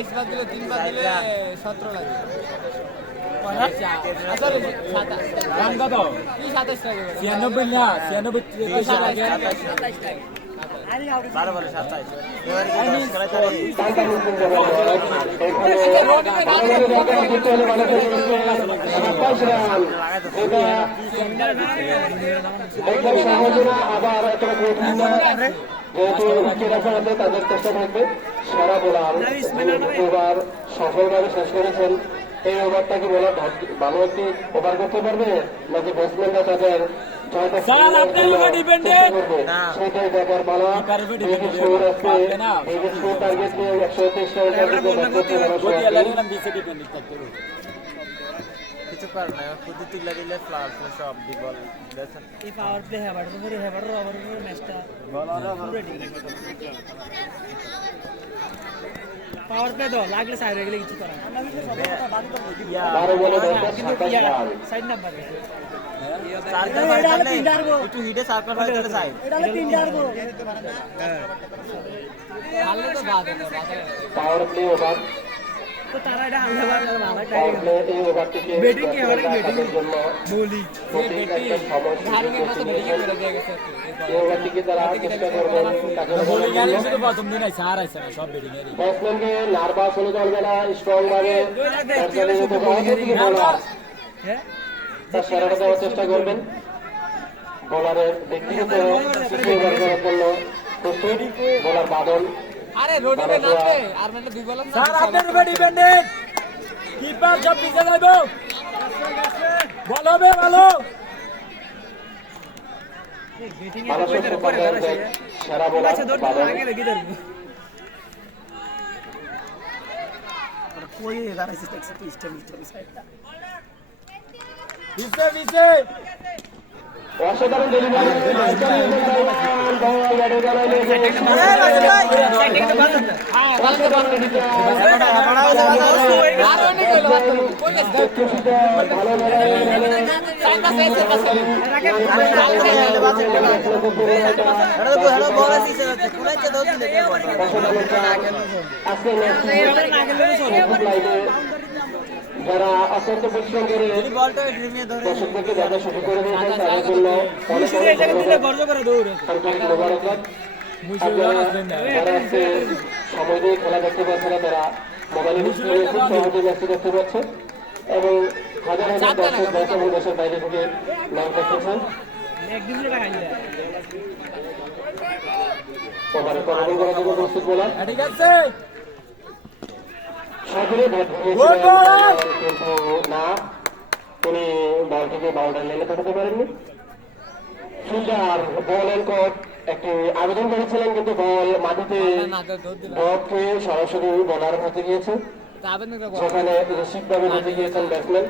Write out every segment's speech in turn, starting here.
3 দিলে 17 লাগে। দাম কত? 27 টাকা। 96 না 96 লাগে। 12 বলে 27 তাদের চেষ্টা থাকবে সারা বোলার ওভার সফলভাবে শেষ করেছেন। এই ওভারটাকে বোলার ভালো একটি ওভার করতে পারবে নাকি ব্যাটসম্যানরা তাদের সেটাই দেখার পালা। টার্গেট নিয়ে 123 কিছু পার না কুদি তুলে দিলে ফ্লাওয়ার সব বিবল দেখেন এই পাওয়ার প্লে হেবার ধরে হেবার ওভার ম্যাচটা পাওয়ার প্লে দাও লাগলে সাইড হয়ে গেলে কিছু করার সাইড নাম্বার একটু হিটে সার্কেল হয় তাহলে সাইড পাওয়ার প্লে ওভার তো তারা এটা হামলা করে ভালো পাওয়ার প্লে এই ওভারটিকে ব্যাটিং কে হবে ব্যাটিং জন্য বলি ধারণের মতো ব্যাটিং করে দিয়ে গেছে। এই ওভারটিকে তারা চেষ্টা করবেন বোলিং এর শুধু প্রথম দিন আইছে আর আইছে না সব ব্যাটিং এরই। ব্যাটসম্যানকে নার্ভাস হলে চলবে না, স্ট্রং ভাবে হ্যাঁ তার সেরাটা দেওয়ার চেষ্টা করবেন। বোলারের ব্যক্তিগত ওভার করার জন্য প্রস্তুত বোলার বাদল। আরে রোডিবে নাচে আর মানে দুই বল না। স্যার আপনার উপর ডিপেন্ডেন্ট। কিপার সব পিছে যাইবো। বল হবে ভালো। ব্যাটিং এ মানুষের কয়টা করে সুপার সেরা বোলার আচ্ছা দৌড় বাদল। আগে লেগে যাবে কোই গারাইছে ট্যাক্সি স্টেম সাইডটা পিছে পিছে। অসাধারণ ডেলিভারি যারা অত্যন্ত পরিশ্রম করে দর্শকদেরকে দেখা শুরু করে দিয়েছেন তাদের জন্য অনেক আন্তরিক মোবারকবাদ। যারা আজকে সময় দিয়ে খেলা দেখতে পাচ্ছে না তারা মোবাইলের স্ক্রিনে খুব সহজে ম্যাচটি দেখতে পাচ্ছে এবং হাজার হাজার দর্শক দেশ এবং দেশের বাইরে থেকে ম্যাচ দেখতেছেন। ওভারে পরাবল করার জন্য প্রস্তুত বোলার ঠিক আছে। সকলে ব্যাট ভেঙেছিলেন কিন্তু না, তিনি বলটিকে বাউন্ডারি লাইনে পাঠাতে পারেননি। ফিল্ডার বল এন্ড কোর্ট একটি আবেদন করেছিলেন কিন্তু বল মাটিতে বলকে সরাসরি বোলার হতে গিয়েছে, সেখানে নিশ্চিতভাবে হতে গিয়েছেন ব্যাটসম্যান।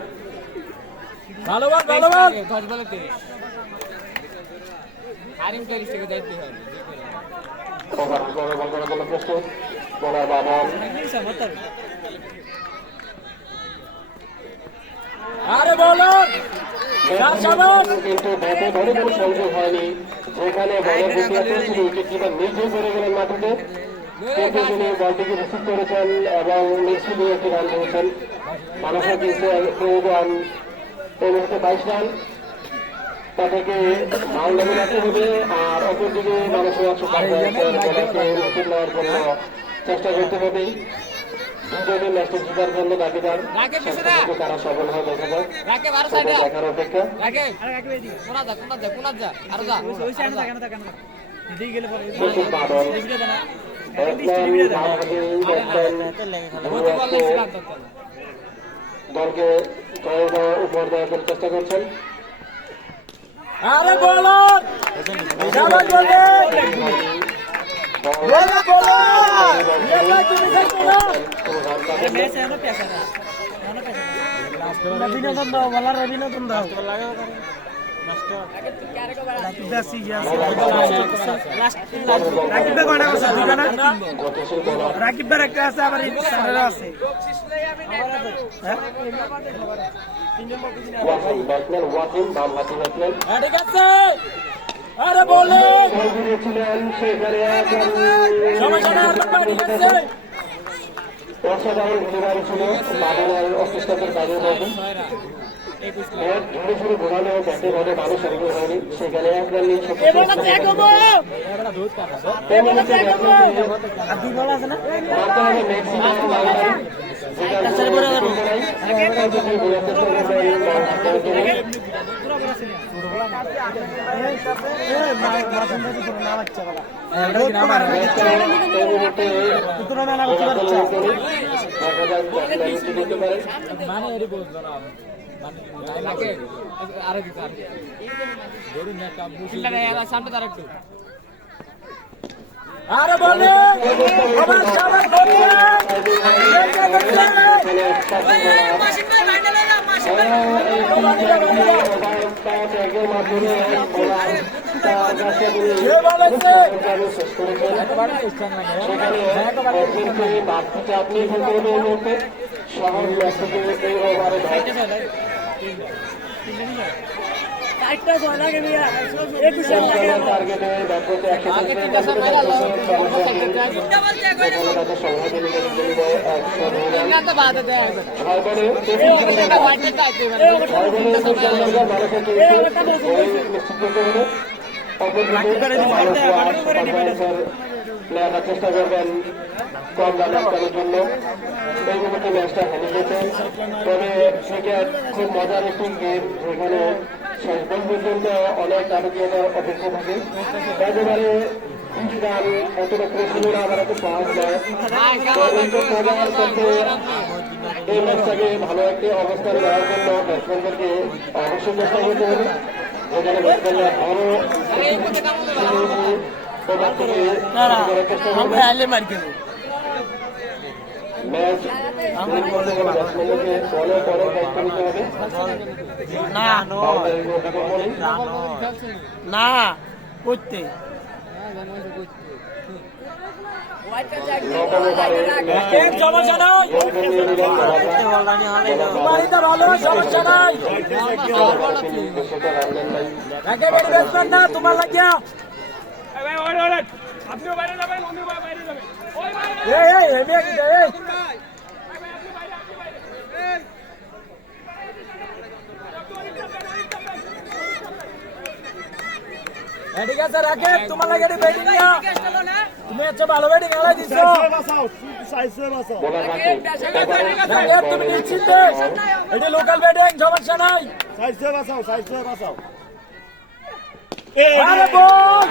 ভালো বল ভালো বল। 10 বলে 23 আরিম টেরিস থেকে যাইতে হবে। ওভার করে বল করার জন্য প্রস্তুত বোলার বাদল। আরে বলো। কিন্তু ব্যাটে ধরে কোনো সংযোগ হয়নি, যেখানে বলের গতি এত ছিল উইকেট কিপার নিজে করে গেলেন মাটিতে, কিন্তু তিনি বলটিকে রিসিভ করেছেন এবং নিশ্চিত একটি রান দিয়েছেন। মানুষের কিন্তু প্রয়োজন এই মুহূর্তে 22 রান, তা থেকে বাউন্ডারি রাখতে হবে। আর অপরদিকে মানুষের সুপার বলারকে উইকেট নেওয়ার জন্য চেষ্টা করতে হবে। দুজনে ম্যাচটি জেতার জন্য দাবিদার, তারা সফল হয়ে দেখা যায় দেখার অপেক্ষা। প্রচুর বাদল দলকে উপর দেওয়ার জন্য চেষ্টা করছেন। আরে বলো। যাবেন বলে। বলো বলো। এটা তুমি দেখো না। ম্যাচ এনো পেশা না এনো পেশা না বিনোদন দাও বলার বিনোদন দাও রাকিব ভাই একটা আছে আবার আছে ঠিক আছে। আরে বলো। ছিলেন সেখানে সমস্যা না ঠিক আছে। অসাধারণ ঘুরে ছিল বাগানের অফিসটাকের কাজের মধ্যে ধরে ধরে ঘোরানো ব্যাটে বলে মানুষ একদম হয়নি সেখানে এক রান নিয়ে আরে দিতে সামনে তার একটু আরে বলে আমার সামনে শহর এই ওভারে চারটা ছয় লাগে মিয়া 21 লাগে চেষ্টা করবেন কম রান করার জন্য এই মুহূর্তে ম্যাচটা হেরে যেতে তবে ক্রিকেট খুব মজার একটি গেম যেখানে শেষ বল পর্যন্ত অনেক নাটকীয়তার অপেক্ষা থাকে একেবারে 20 রান অতটা ছিল না আবার এত সহজ নয় মজার করতে এই ম্যাচটাকে ভালো একটি অবস্থানে দেওয়ার জন্য ব্যাটসম্যানদেরকে অবশ্যই চেষ্টা করতে হবে যেখানে ব্যাটসম্যানরা আরো চেষ্টা করবে ম্যাচ ব্যাটসম্যানদেরকে বলে পরে দায়িত্ব নিতে হবে না করতে সমস্যা নাই সমস্যা নাই না তোমার লাগিয়া আপনিও বাইরে যাবেন অন্য বাইরে যাবেন ঠিক আছে রাকেব তোমার লাগে ব্যাটিং তুমি এত ভালো ব্যাটিং আলাই দিছো তুমি নিশ্চিত এটা লোকাল ব্যাটিং সমস্যা নাই আরে বল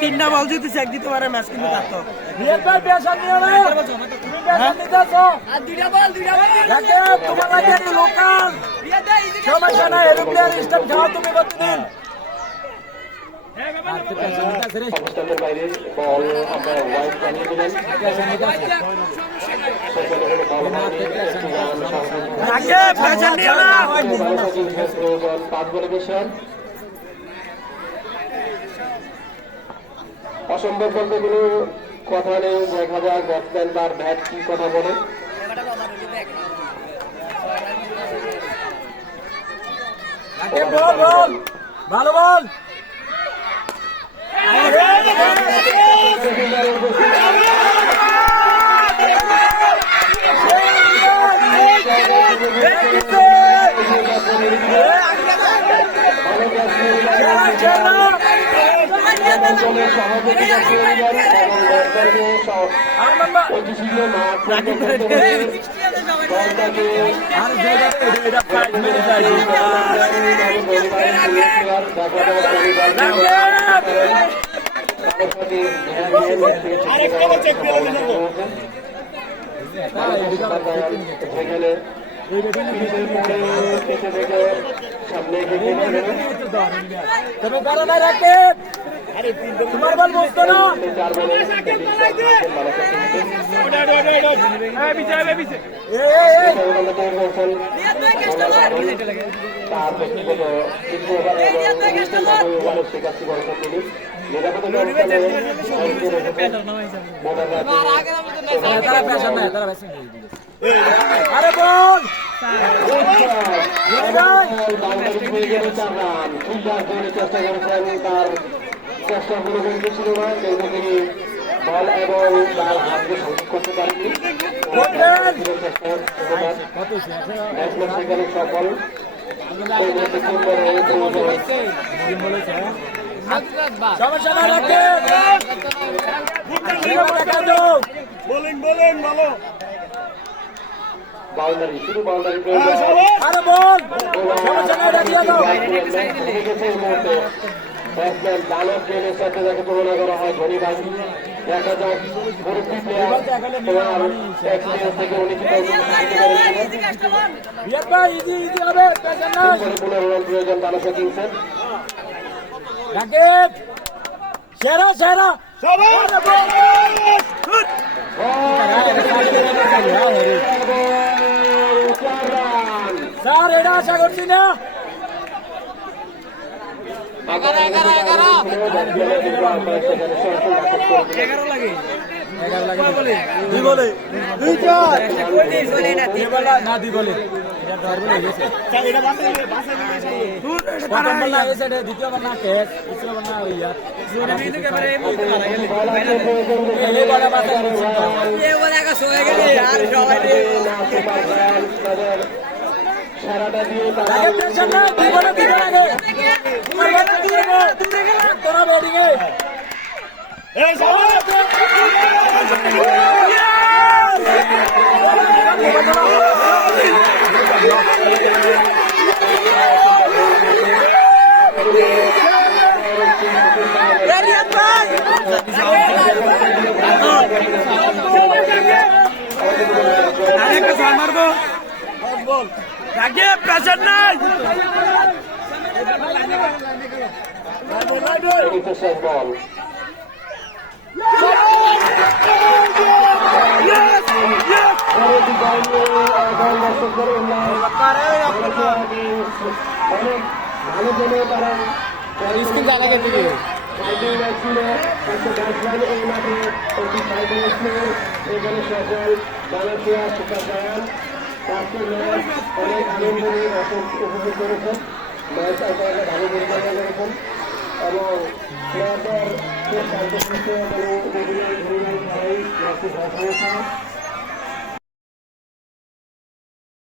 তিনটা বল জিতেছে এক দিতে পারে ম্যাচ কিন্তু তোমার লাগে লোকাল সমস্যা নাই এরোপ্লেন স্টাফ খাওয়া তুমি প্রতিদিন অবস্থানের বাইরে বল আমরা ওয়াইড বানিয়ে দিলেন অসম্ভব বলতে কোনো কথা নেই দেখা যাক ব্যাটসম্যান তার ব্যাট কি কথা বলে ভালো বল তুমি পারো না রাকেব তোমার বল বুঝতো না তার ব্যক্তিগত তারা পেশা নাই, তারা ব্যাটিং করে দিয়েছে। আরে বল চেষ্টা করেছেন, তার চেষ্টা কোনো কিন্তু ছিল না, কিন্তু তিনি বল এবং তার হাতকে সংযোগ করতে পারেননি। ব্যাটসম্যান সেখানে সফল। সমস্যা না রাখে বাউন্ডারি, শুধু বাউন্ডারি আরে বল সমস্যা না রাখিয়ে দাও। ব্যাটসম্যান দানব ট্রেনের সাথে যাকে তুলনা করা হয় ধনী বাজি। দেখা যাক মুরব্বী প্লেয়ার তোমার এক্সপিরিয়েন্স থেকে উনি কি রিয়াদ ভাই ইজি ইজি হবে, পেশা না পুনর্গঠন প্রয়োজন দানব কিংসের। রাকিব সেরা সেরা স্যার এটা আশা করছি না। দ্বিতীয় বল না ক্যাচ, তৃতীয় বল না ইয়া সারাটা দিয়ে তোরা ব্যাটিং এ প্রেশার নাই শেষ বল। অনেক ভালো জন্য তারা স্কিল জানা গেছে কি ফাইটিং ম্যাচ ছিল, কিন্তু ব্যাটসম্যান এই মাঠে অতি ফাইটিং ছিল। এখানে সকল বাংলাদেশিয়া সুপার জায়ান্ট পাঁচটি ম্যাচ অনেক আনন্দ নিয়ে উপভোগ করেছেন। ম্যাচ আপনারা ভালো পরিচালনা করেছেন এবং প্লেয়ারদের খুব শান্তশিষ্ট এবং ম্যাচটি ভালো হয়েছে।